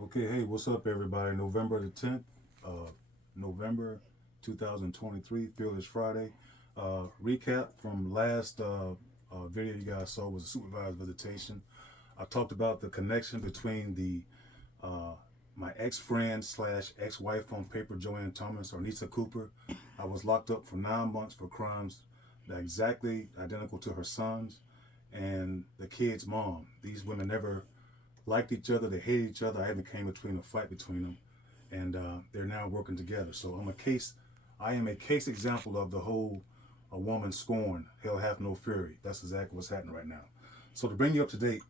Okay, hey, what's up, everybody? November the 10th, November 2023, Fearless Friday. Recap from last video you guys saw was a supervised visitation. I talked about the connection between the uh, my ex-friend slash ex-wife on paper, Joanne Thomas, or Nisa Cooper. I was locked up for 9 months for crimes that exactly identical to her sons and the kid's mom. These women never liked each other. They hated each other. I even came between a fight between them, and they're now working together. So I'm a case. I am a case example of the whole "a woman scorned, hell hath no fury." That's exactly what's happening right now. So to bring you up to date,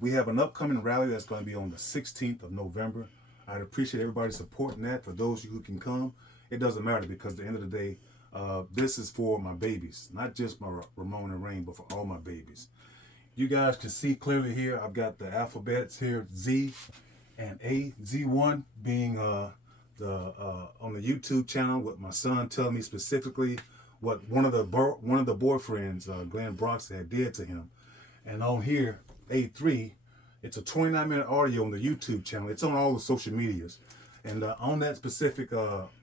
we have an upcoming rally that's going to be on the 16th of November. I'd appreciate everybody supporting that. For those of you who can come, it doesn't matter because at the end of the day, this is for my babies, not just my Ramon and Rain, but for all my babies. You guys can see clearly here, I've got the alphabets here, Z and A. Z1 being on the YouTube channel, what my son telling me specifically what one of the boyfriends, Glenn Broxhead, did to him. And on here, A3, it's a 29-minute audio on the YouTube channel. It's on all the social medias. And on that specific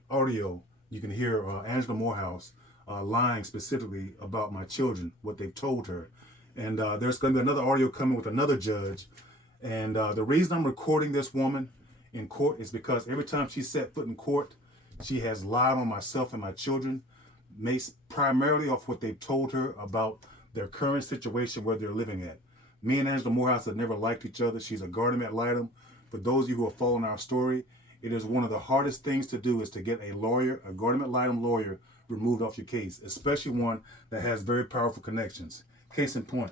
audio, you can hear Angela Morehouse lying specifically about my children, what they've told her. And there's going to be another audio coming with another judge. And the reason I'm recording this woman in court is because every time she set foot in court, she has lied on myself and my children, based primarily off what they've told her about their current situation where they're living at. Me and Angela Morehouse have never liked each other. She's a guardian ad litem. For those of you who are following our story, it is one of the hardest things to do is to get a lawyer, a guardian ad litem lawyer, removed off your case, especially one that has very powerful connections. Case in point,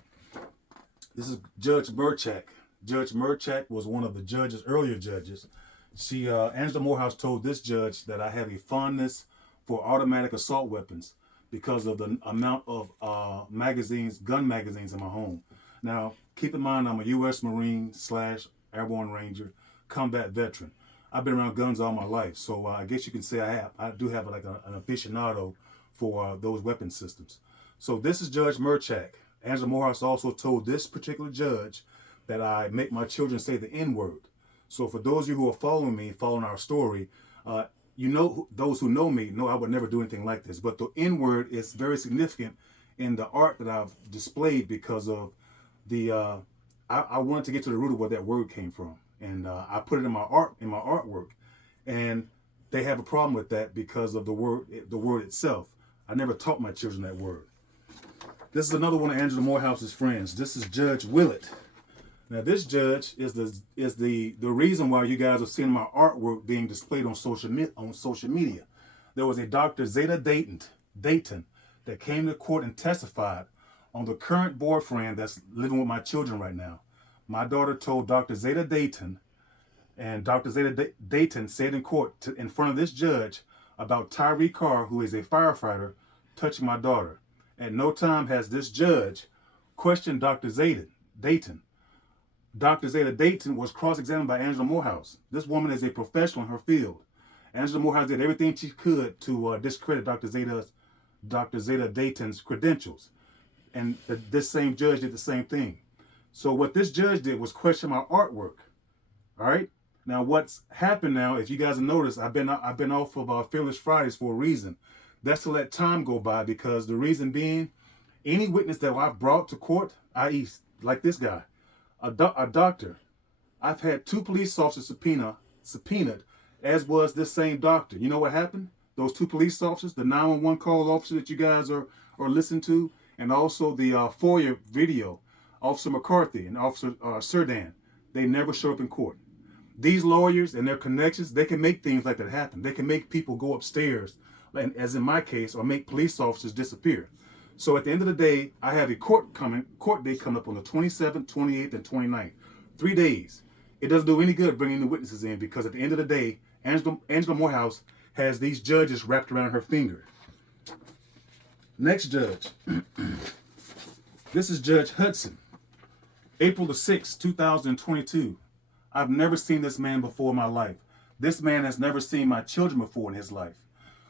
this is Judge Merchak. Judge Merchak was one of the judges, earlier judges. Angela Morehouse told this judge that I have a fondness for automatic assault weapons because of the amount of gun magazines in my home. Now, keep in mind, I'm a U.S. Marine slash Airborne Ranger, combat veteran. I've been around guns all my life, so I guess you can say I do have like an aficionado for those weapon systems. So this is Judge Merchak. Angela Morehouse also told this particular judge that I make my children say the N-word. So for those of you who are following me, following our story, those who know me know I would never do anything like this. But the N-word is very significant in the art that I've displayed because of I wanted to get to the root of where that word came from, and I put it in my artwork, and they have a problem with that because of the word itself. I never taught my children that word. This is another one of Angela Morehouse's friends. This is Judge Willett. Now, this judge is the reason why you guys are seeing my artwork being displayed on social media. There was a Dr. Zeta Dayton that came to court and testified on the current boyfriend that's living with my children right now. My daughter told Dr. Zeta Dayton, and Dr. Zeta Dayton said in court in front of this judge about Tyree Carr, who is a firefighter, touching my daughter. At no time has this judge questioned Dr. Zeta Dayton. Dr. Zeta Dayton was cross-examined by Angela Morehouse. This woman is a professional in her field. Angela Morehouse did everything she could to discredit Dr. Zeta Dayton's credentials. And this same judge did the same thing. So what this judge did was question my artwork. All right. Now what's happened now, if you guys have noticed, I've been off of Fearless Fridays for a reason. That's to let time go by, because the reason being, any witness that I brought to court, i.e., like this guy, a doctor, I've had 2 police officers subpoenaed, as was this same doctor. You know what happened? Those 2 police officers, the 911 call officer that you guys are listening to, and also the FOIA video, Officer McCarthy and Officer Serdan, they never show up in court. These lawyers and their connections, they can make things like that happen. They can make people go upstairs, as in my case, or make police officers disappear. So at the end of the day, I have a court date coming up on the 27th, 28th, and 29th. 3 days. It doesn't do any good bringing the witnesses in, because at the end of the day, Angela Morehouse has these judges wrapped around her finger. Next judge. This is Judge Hudson. April the 6th, 2022. I've never seen this man before in my life. This man has never seen my children before in his life.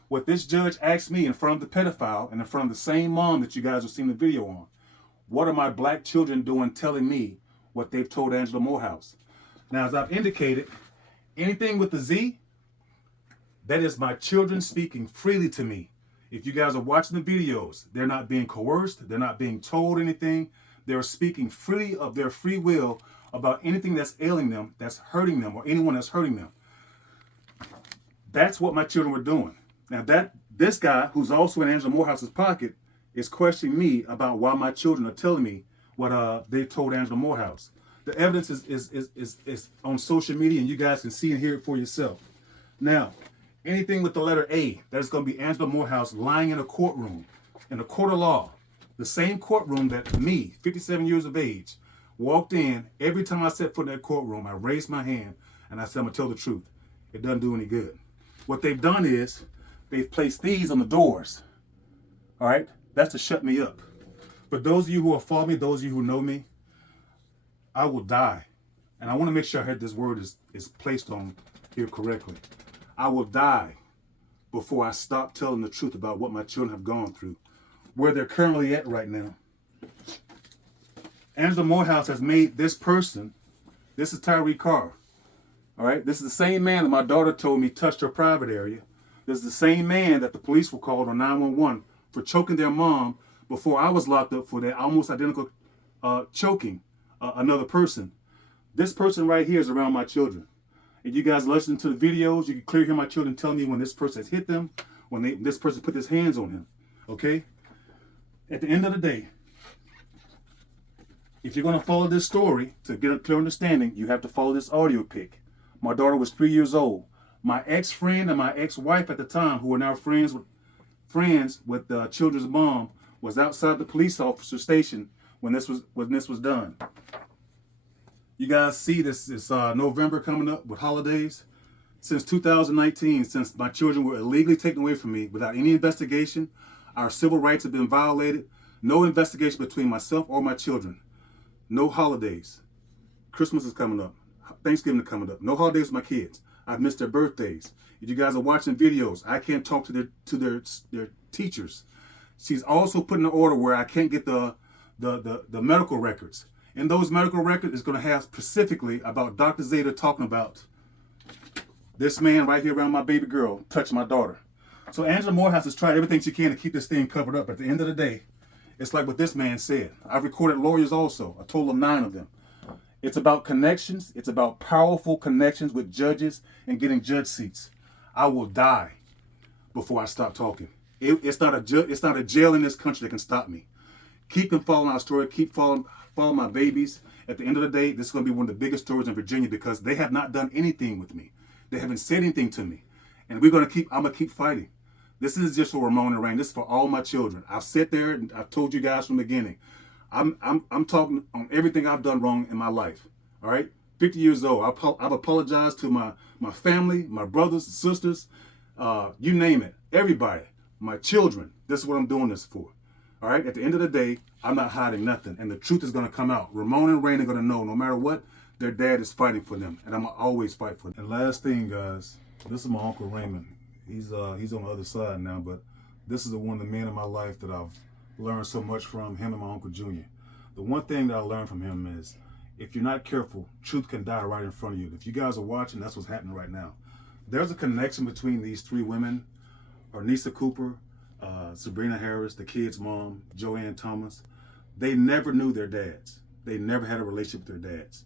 What this judge asked me in front of the pedophile and in front of the same mom that you guys are seeing the video on, what are my black children doing telling me what they've told Angela Morehouse? Now, as I've indicated, anything with the Z, that is my children speaking freely to me. If you guys are watching the videos, they're not being coerced. They're not being told anything. They're speaking freely of their free will about anything that's ailing them, that's hurting them, or anyone that's hurting them. That's what my children were doing. Now, this guy, who's also in Angela Morehouse's pocket, is questioning me about why my children are telling me what they told Angela Morehouse. The evidence is on social media, and you guys can see and hear it for yourself. Now, anything with the letter A, that is going to be Angela Morehouse lying in a courtroom, in a court of law, the same courtroom that me, 57 years of age, walked in. Every time I set foot in that courtroom, I raised my hand and I said, I'm going to tell the truth. It doesn't do any good. What they've done is they've placed these on the doors. All right? That's to shut me up. For those of you who are following me, those of you who know me, I will die. And I want to make sure I had this word is placed on here correctly. I will die before I stop telling the truth about what my children have gone through, where they're currently at right now. Angela Morehouse has made this person, this is Tyreek Carr. All right, this is the same man that my daughter told me touched her private area. This is the same man that the police were called on 911 for choking their mom before I was locked up for that almost identical choking another person. This person right here is around my children. If you guys listen to the videos, you can clearly hear my children tell me when this person has hit them, when this person put his hands on him. Okay? At the end of the day, if you're going to follow this story to get a clear understanding, you have to follow this audio pic. My daughter was 3 years old. My ex-friend and my ex-wife at the time, who are now friends with the children's mom, was outside the police officer station when this was done. You guys see this is November coming up with holidays. Since 2019, since my children were illegally taken away from me without any investigation, our civil rights have been violated. No investigation between myself or my children. No holidays. Christmas is coming up. Thanksgiving is coming up. No holidays with my kids. I've missed their birthdays. If you guys are watching videos, I can't talk to their teachers. She's also put in an order where I can't get the medical records. And those medical records is going to have specifically about Dr. Zeta talking about this man right here around my baby girl touching my daughter. So Angela Morehouse has tried everything she can to keep this thing covered up. At the end of the day, it's like what this man said. I've recorded lawyers also, a total of 9 of them. It's about connections. It's about powerful connections with judges and getting judge seats. I will die before I stop talking. It's not a jail in this country that can stop me. Keep them following our story. Keep following my babies. At the end of the day, this is going to be one of the biggest stories in Virginia because they have not done anything with me. They haven't said anything to me. And I'm going to keep fighting. This is just for Ramon and Rain. This is for all my children. I've sat there and I've told you guys from the beginning. I'm talking on everything I've done wrong in my life. All right? 50 years old. I've apologized to my family, my brothers, sisters, you name it. Everybody. My children. This is what I'm doing this for. All right? At the end of the day, I'm not hiding nothing. And the truth is going to come out. Ramon and Rain are going to know no matter what, their dad is fighting for them. And I'm going to always fight for them. And last thing, guys, this is my Uncle Raymond. He's on the other side now, but this is one of the men in my life that I've learned so much from, him and my Uncle Junior. The one thing that I learned from him is if you're not careful, truth can die right in front of you. If you guys are watching, that's what's happening right now. There's a connection between these 3 women, Arnisa Cooper, Sabrina Harris, the kid's mom, Joanne Thomas. They never knew their dads. They never had a relationship with their dads.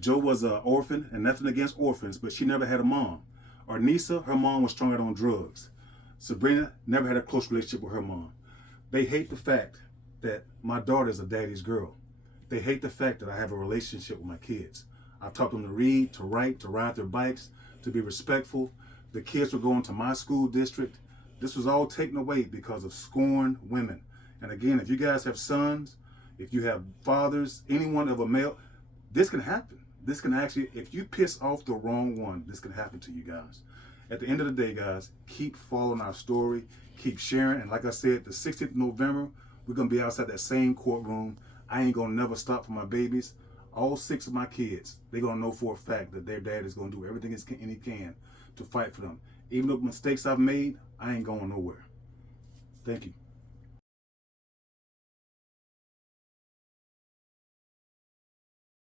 Jo was an orphan, and nothing against orphans, but she never had a mom. Arnisa, her mom was strung out on drugs. Sabrina never had a close relationship with her mom. They hate the fact that my daughter is a daddy's girl. They hate the fact that I have a relationship with my kids. I've taught them to read, to write, to ride their bikes, to be respectful. The kids were going to my school district. This was all taken away because of scorned women. And again, if you guys have sons, if you have fathers, anyone of a male, this can happen. This can actually, if you piss off the wrong one, this can happen to you guys. At the end of the day, guys, keep following our story, keep sharing. And like I said, the 16th of November, we're going to be outside that same courtroom. I ain't going to never stop for my babies. All 6 of my kids, they're going to know for a fact that their dad is going to do everything he can to fight for them. Even though mistakes I've made, I ain't going nowhere. Thank you.